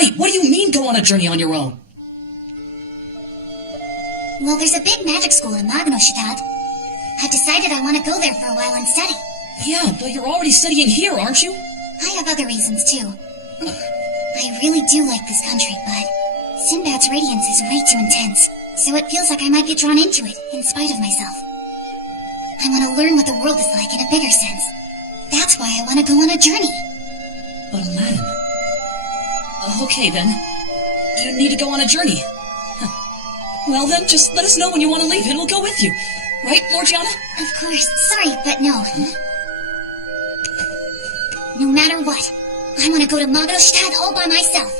Wait, what do you mean go on a journey on your own? Well, there's a big magic school in Magnoshitat. I've decided I want to go there for a while and study. Yeah, but you're already studying here, aren't you? I have other reasons, too. I really do like this country, but Sinbad's radiance is way too intense, so it feels like I might get drawn into it, in spite of myself. I want to learn what the world is like in a bigger sense. That's why I want to go on a journey. But Aladdin... okay then. You need to go on a journey. Well then, just let us know when you want to leave and we'll go with you. Right, Lord Gianna? Of course. Sorry, but no. No matter what, I want to go to Magnoshitat all by myself.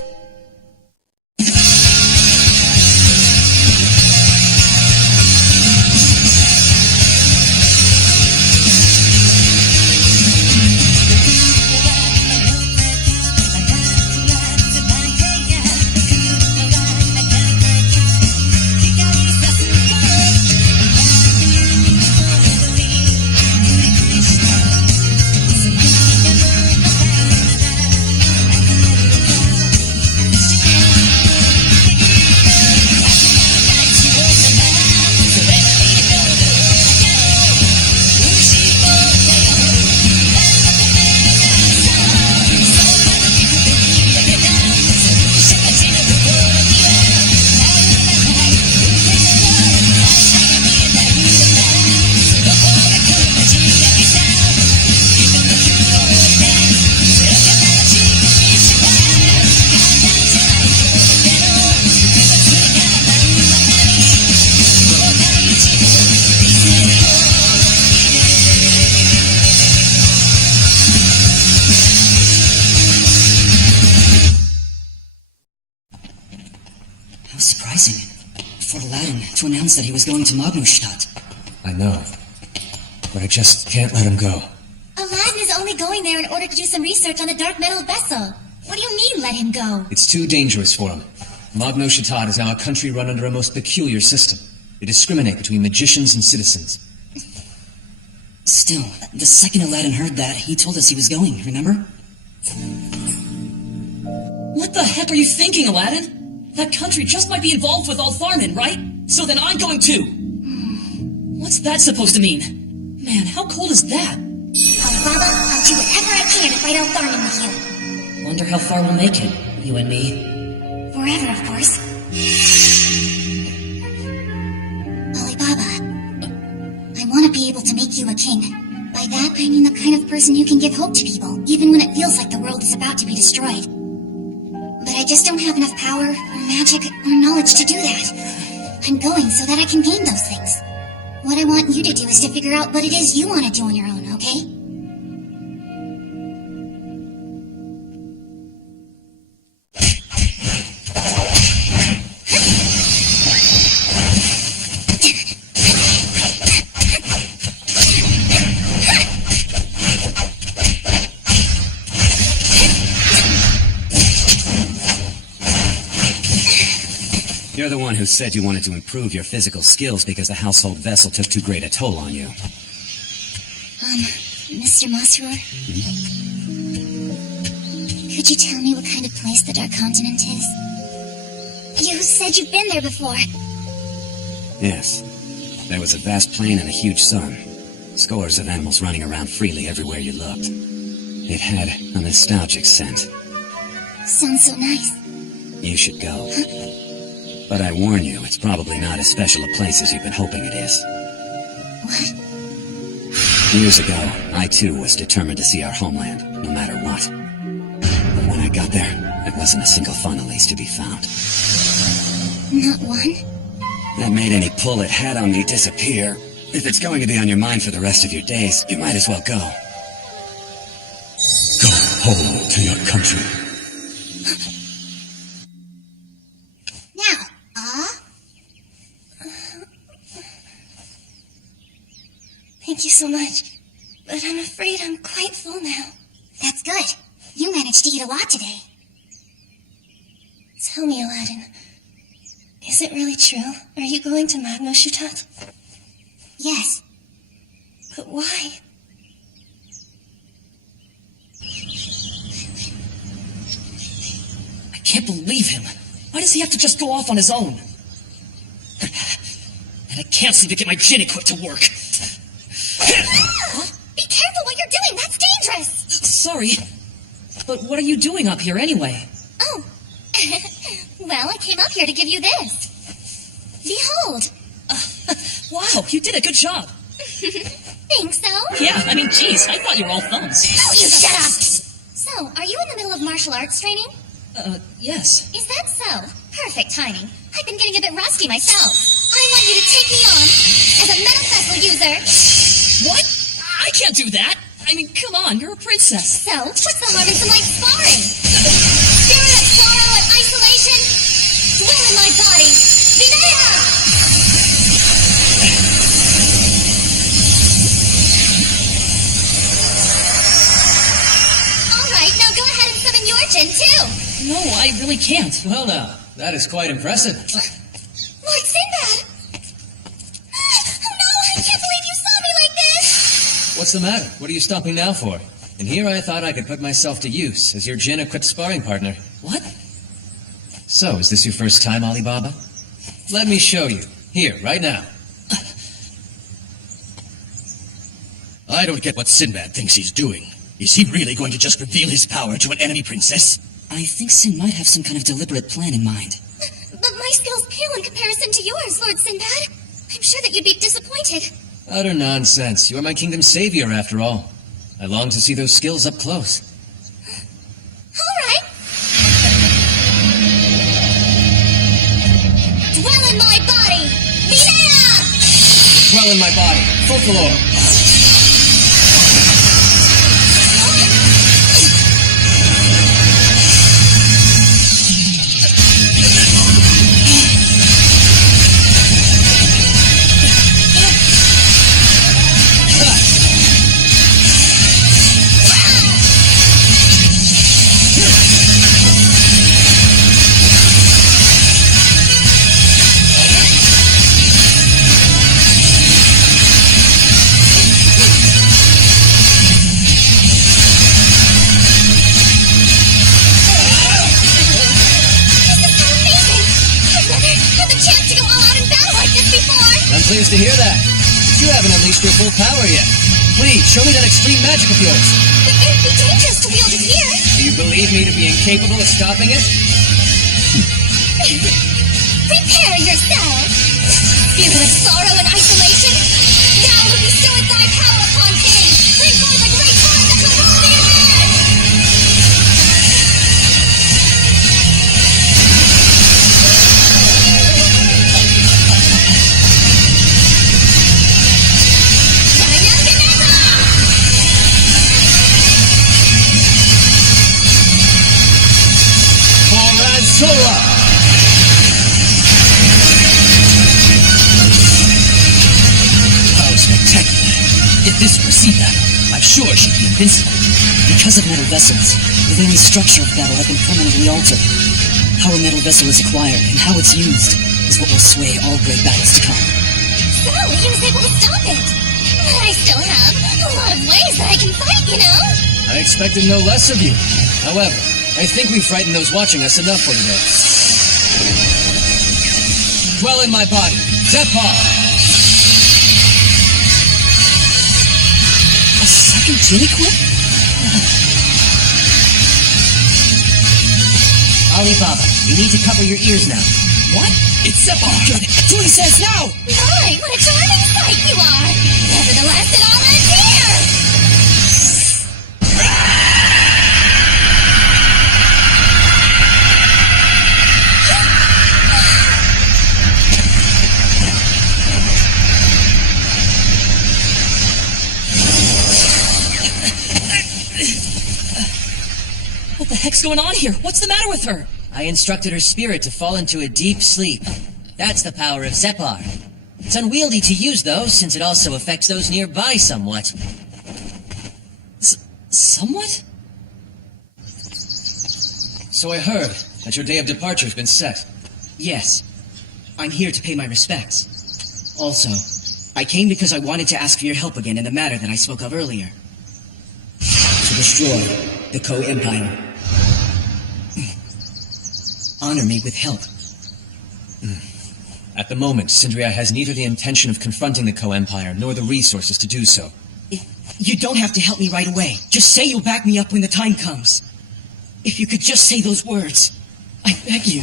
To announce that he was going to Magnoshitat. I know, but I just can't let him go. Aladdin is only going there in order to do some research on the dark metal vessel. What do you mean, let him go? It's too dangerous for him. Magnoshitat is now a country run under a most peculiar system. They discriminate between magicians and citizens. Still, the second Aladdin heard that, he told us he was going, remember? What the heck are you thinking, Aladdin? That country just might be involved with Altharman, right? So then I'm going too. What's that supposed to mean? Man, how cold is that? Oh, Baba, I'll do whatever I can to fight Altharman with you. Wonder how far we'll make it, you and me. Forever, of course. Alibaba, I want to be able to make you a king. By that, I mean the kind of person who can give hope to people, even when it feels like the world is about to be destroyed. But I just don't have enough power, or magic, or knowledge to do that. I'm going so that I can gain those things. What I want you to do is to figure out what it is you want to do on your own, okay? You're the one who said you wanted to improve your physical skills because the household vessel took too great a toll on you. Mr. Masrur? Could you tell me what kind of place the Dark Continent is? You said you've been there before. Yes. There was a vast plain and a huge sun. Scores of animals running around freely everywhere you looked. It had a nostalgic scent. Sounds so nice. You should go. But I warn you, it's probably not as special a place as you've been hoping it is. What? Years ago, I too was determined to see our homeland, no matter what. But when I got there, there wasn't a single Funalese to be found. Not one? That made any pull it had on me disappear. If it's going to be on your mind for the rest of your days, you might as well go. Go home to your country. Thank you so much, but I'm afraid I'm quite full now. That's good. You managed to eat a lot today. Tell me, Aladdin, is it really true? Are you going to Magnoshitat? Yes. But why? I can't believe him. Why does he have to just go off on his own? And I can't seem to get my gin equip to work. Be careful what you're doing. That's dangerous. Sorry. But what are you doing up here anyway? Oh. Well, I came up here to give you this. Behold. Wow, you did a good job. Think so? Yeah, I mean, geez, I thought you were all thumbs. Oh, you shut up! So, are you in the middle of martial arts training? Yes. Is that so? Perfect timing. I've been getting a bit rusty myself. I want you to take me on as a metal vessel user. What? I can't do that. I mean, come on, you're a princess. So, what's the harm in some light sparring? Spirit of sorrow and isolation, dwell in my body. Vinaya! All right, now go ahead and summon your Jin too. No, I really can't. Well now, that is quite impressive. Lord Sinbad! Oh no, I can't believe you saw me like this! What's the matter? What are you stopping now for? And here I thought I could put myself to use as your Jin-equipped sparring partner. What? So, is this your first time, Alibaba? Let me show you. Here, right now. I don't get what Sinbad thinks he's doing. Is he really going to just reveal his power to an enemy princess? I think Sin might have some kind of deliberate plan in mind. But my skills pale in comparison to yours, Lord Sinbad. I'm sure that you'd be disappointed. Utter nonsense. You are my kingdom's savior, after all. I long to see those skills up close. All right. Dwell in my body! Vinaya! Dwell in my body. Folklore. Pleased to hear that. But you haven't unleashed your full power yet. Please, show me that extreme magic of yours. But it would be dangerous to wield it here. Do you believe me to be incapable of stopping it? Prepare yourself. Spirit of sorrow and isolation. Now will bestow thy power upon kings. Bring forth a great torrent that will rule the earth. Sora! How spectacular. If this were a sea battle, I'm sure she'd be invincible. Because of metal vessels, the very structure of battle had been permanently altered. How a metal vessel is acquired and how it's used is what will sway all great battles to come. So, he was able to stop it. But I still have a lot of ways that I can fight, you know? I expected no less of you. However, I think we've frightened those watching us enough for today. Dwell in my body. Zepar! A second Jin equip? Alibaba, you need to cover your ears now. What? It's Zepar! Do what he says now! My, what a charming sight you are! Nevertheless, it all ends here! What the heck's going on here? What's the matter with her? I instructed her spirit to fall into a deep sleep. That's the power of Zepar. It's unwieldy to use, though, since it also affects those nearby somewhat. Somewhat? So I heard that your day of departure has been set. Yes. I'm here to pay my respects. Also, I came because I wanted to ask for your help again in the matter that I spoke of earlier. To destroy the Ko Empire. honor me with help. At the moment, Syndria has neither the intention of confronting the Co-Empire nor the resources to do so. You don't have to help me right away. Just say you'll back me up when the time comes. If you could just say those words, I beg you.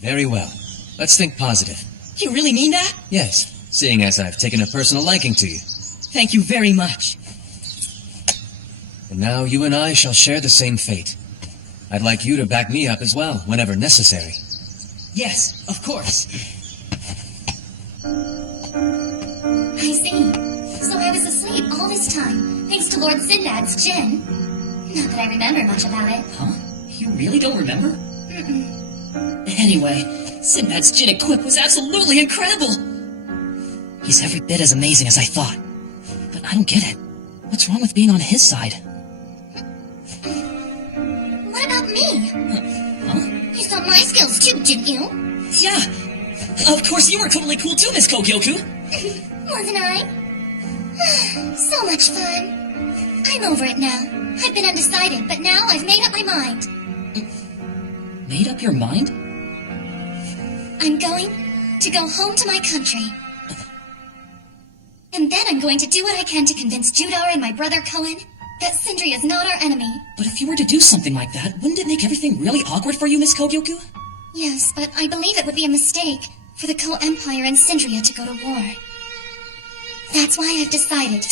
Very well. Let's think positive. You really mean that? Yes, seeing as I've taken a personal liking to you. Thank you very much. And now you and I shall share the same fate. I'd like you to back me up as well, whenever necessary. Yes, of course. I see. So I was asleep all this time, thanks to Lord Sinbad's gin. Not that I remember much about it. Huh? You really don't remember? Mm-mm. Anyway, Sinbad's gin and quip was absolutely incredible! He's every bit as amazing as I thought. But I don't get it. What's wrong with being on his side? What about me? Huh? You saw my skills too, didn't you? Yeah! Of course you were totally cool too, Miss Kogyoku! Wasn't I? So much fun. I'm over it now. I've been undecided, but now I've made up my mind. Made up your mind? I'm going to go home to my country. And then I'm going to do what I can to convince Judar and my brother Cohen that Sindri is not our enemy. But if you were to do something like that, wouldn't it make everything really awkward for you, Miss Kogyoku? Yes, but I believe it would be a mistake for the Co-Empire and Sindria to go to war. That's why I've decided,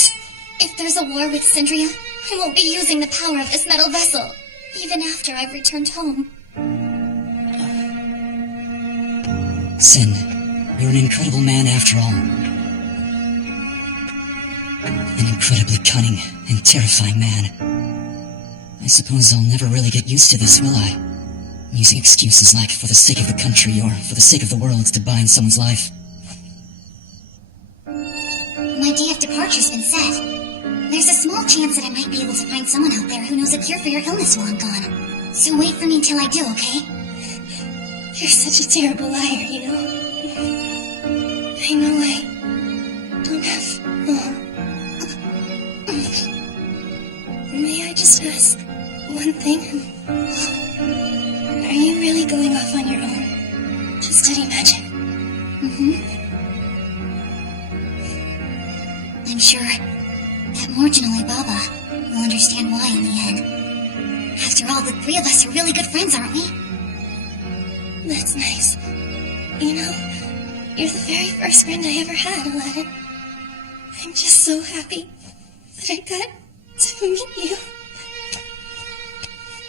if there's a war with Sindria, I won't be using the power of this metal vessel, even after I've returned home. Sin, you're an incredible man after all. An incredibly cunning and terrifying man. I suppose I'll never really get used to this, will I? Using excuses like for the sake of the country or for the sake of the world to bind someone's life. My day of departure's been set. There's a small chance that I might be able to find someone out there who knows a cure for your illness while I'm gone. So wait for me until I do, okay? You're such a terrible liar, you know? I know I don't have long. May I just ask one thing? Are you really going off on your own to study magic? I'm sure that Morgan Ali Baba will understand why in the end. After all, the three of us are really good friends, aren't we? That's nice. You know, you're the very first friend I ever had, Aladdin. I'm just so happy that I got to meet you.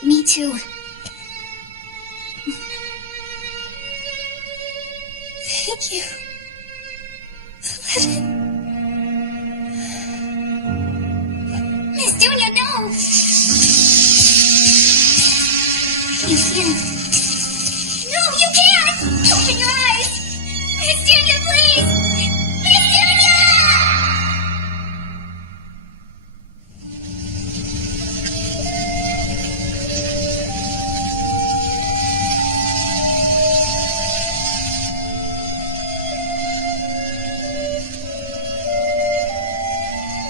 Me too. Thank you, Aladdin. Miss Dunya, no! You can't. No, you can't! Open your eyes! Miss Dunya, please! Miss Dunya!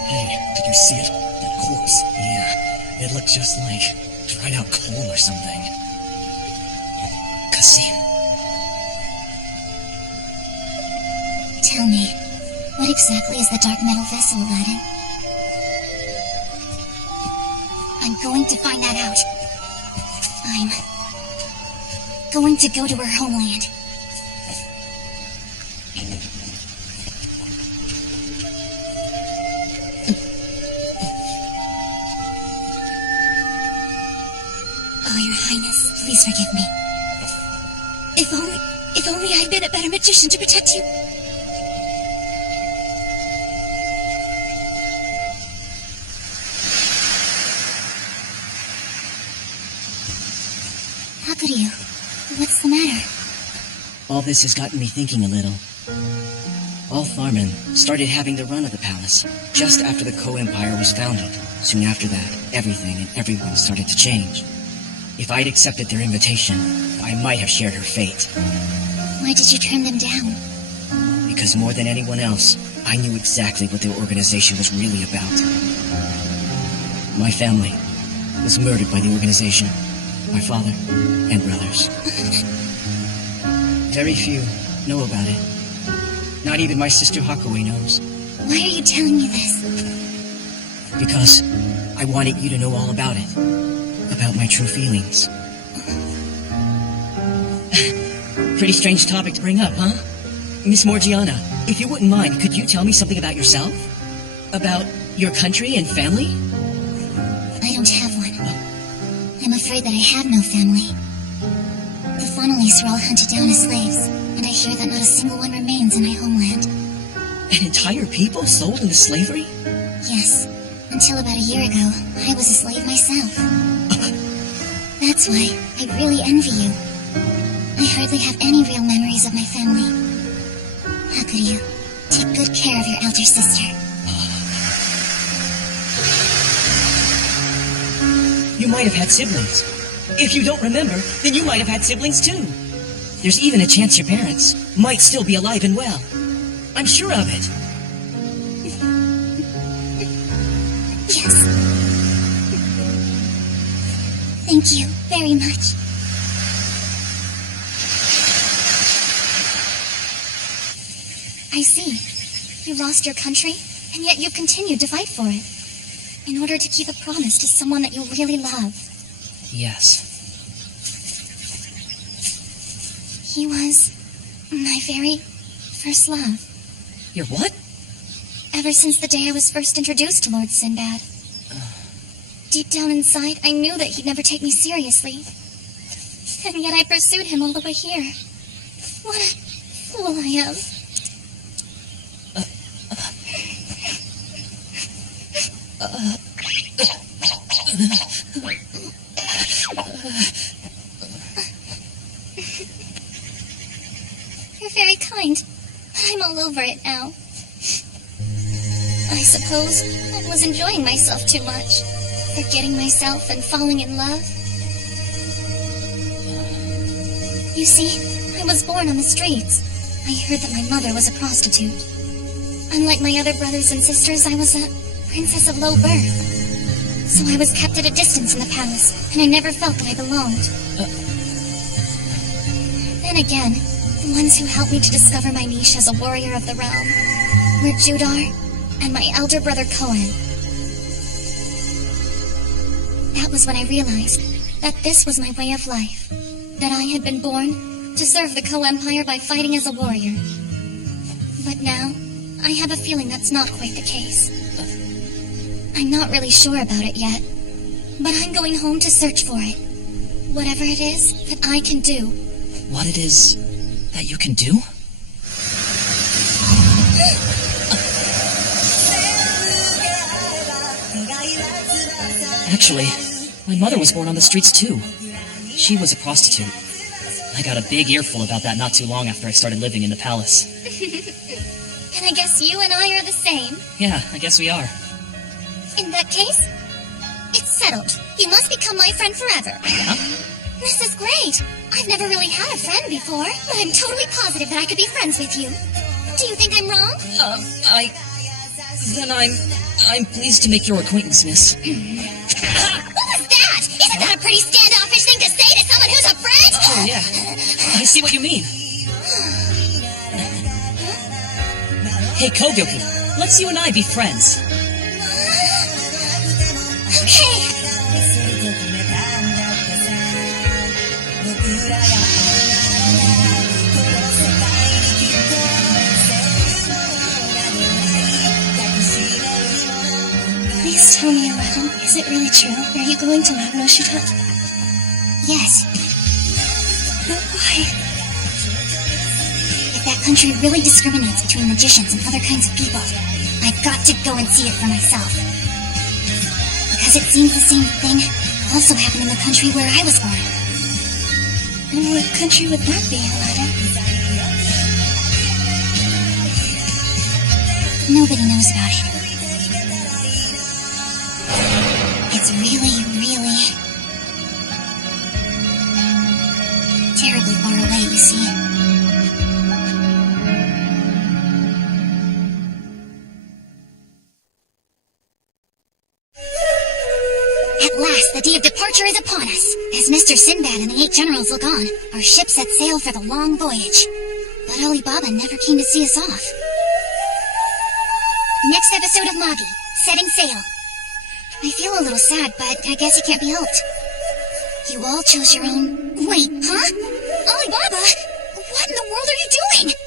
Hey, did you see it? That corpse? Yeah, it looked just like dried out coal or something. Kasim. Tell me, what exactly is the dark metal vessel, Aladdin? I'm going to find that out. I'm going to go to her homeland. Oh, Your Highness, please forgive me. If only I'd been a better magician to protect you. How could you? What's the matter? All this has gotten me thinking a little. All Tharman started having the run of the palace just after the Co-Empire was founded. Soon after that, everything and everyone started to change. If I'd accepted their invitation, I might have shared her fate. Why did you turn them down? Because more than anyone else, I knew exactly what their organization was really about. My family, was murdered by the organization. My father and brothers. Very few know about it. Not even my sister Hakoe knows. Why are you telling me this? Because I wanted you to know all about it. About my true feelings. Pretty strange topic to bring up, huh? Miss Morgiana, if you wouldn't mind, could you tell me something about yourself? About your country and family? I don't have one. I'm afraid that I have no family. The Faunalese were all hunted down as slaves, and I hear that not a single one remains in my homeland. An entire people sold into slavery? Yes. Until about a year ago, I was a slave myself. That's why I really envy you. I hardly have any real memories of my family. How could you take good care of your elder sister? You might have had siblings. If you don't remember, then you might have had siblings too. There's even a chance your parents might still be alive and well. I'm sure of it. Yes. Thank you very much. I see. You lost your country, and yet you've continued to fight for it. In order to keep a promise to someone that you really love. Yes. He was my very first love. Your what? Ever since the day I was first introduced to Lord Sinbad. Deep down inside, I knew that he'd never take me seriously. And yet I pursued him all the way here. What a fool I am. You're very kind. I'm all over it now. I suppose I was enjoying myself too much. Forgetting myself and falling in love. You see, I was born on the streets. I heard that my mother was a prostitute. Unlike my other brothers and sisters, I was a princess of low birth. So I was kept at a distance in the palace, and I never felt that I belonged. Then again, the ones who helped me to discover my niche as a warrior of the realm were Judar and my elder brother Kohen. That was when I realized that this was my way of life, that I had been born to serve the Co-Empire by fighting as a warrior. But now, I have a feeling that's not quite the case. I'm not really sure about it yet, but I'm going home to search for it. Whatever it is that I can do. What it is that you can do? Actually, my mother was born on the streets too. She was a prostitute. I got a big earful about that not too long after I started living in the palace. And I guess you and I are the same. Yeah, I guess we are. In that case, it's settled. You must become my friend forever. Yeah? This is great. I've never really had a friend before, but I'm totally positive that I could be friends with you. Do you think I'm wrong? I'm pleased to make your acquaintance, miss. What was that? Isn't that a pretty standoffish thing to say to someone who's a friend? Oh, yeah. I see what you mean. Hey, Kogyoku, let's you and I be friends. Okay. Please tell me, Aladdin, is it really true? Are you going to Lab Noshita? Yes. But why? If that country really discriminates between magicians and other kinds of people, I've got to go and see it for myself. Because it seems the same thing also happened in the country where I was born. And what country would that be, Aladdin? Nobody knows about it. It's really, really terribly far away, you see. At last, last, the day of departure is upon us. As Mr. Sinbad and the 8 generals look on, our ship set sail for the long voyage. But Ali Baba never came to see us off. Next episode of Magi, Setting Sail. I feel a little sad, but I guess it can't be helped. You all chose your own... Wait, huh? Ali Baba? What in the world are you doing?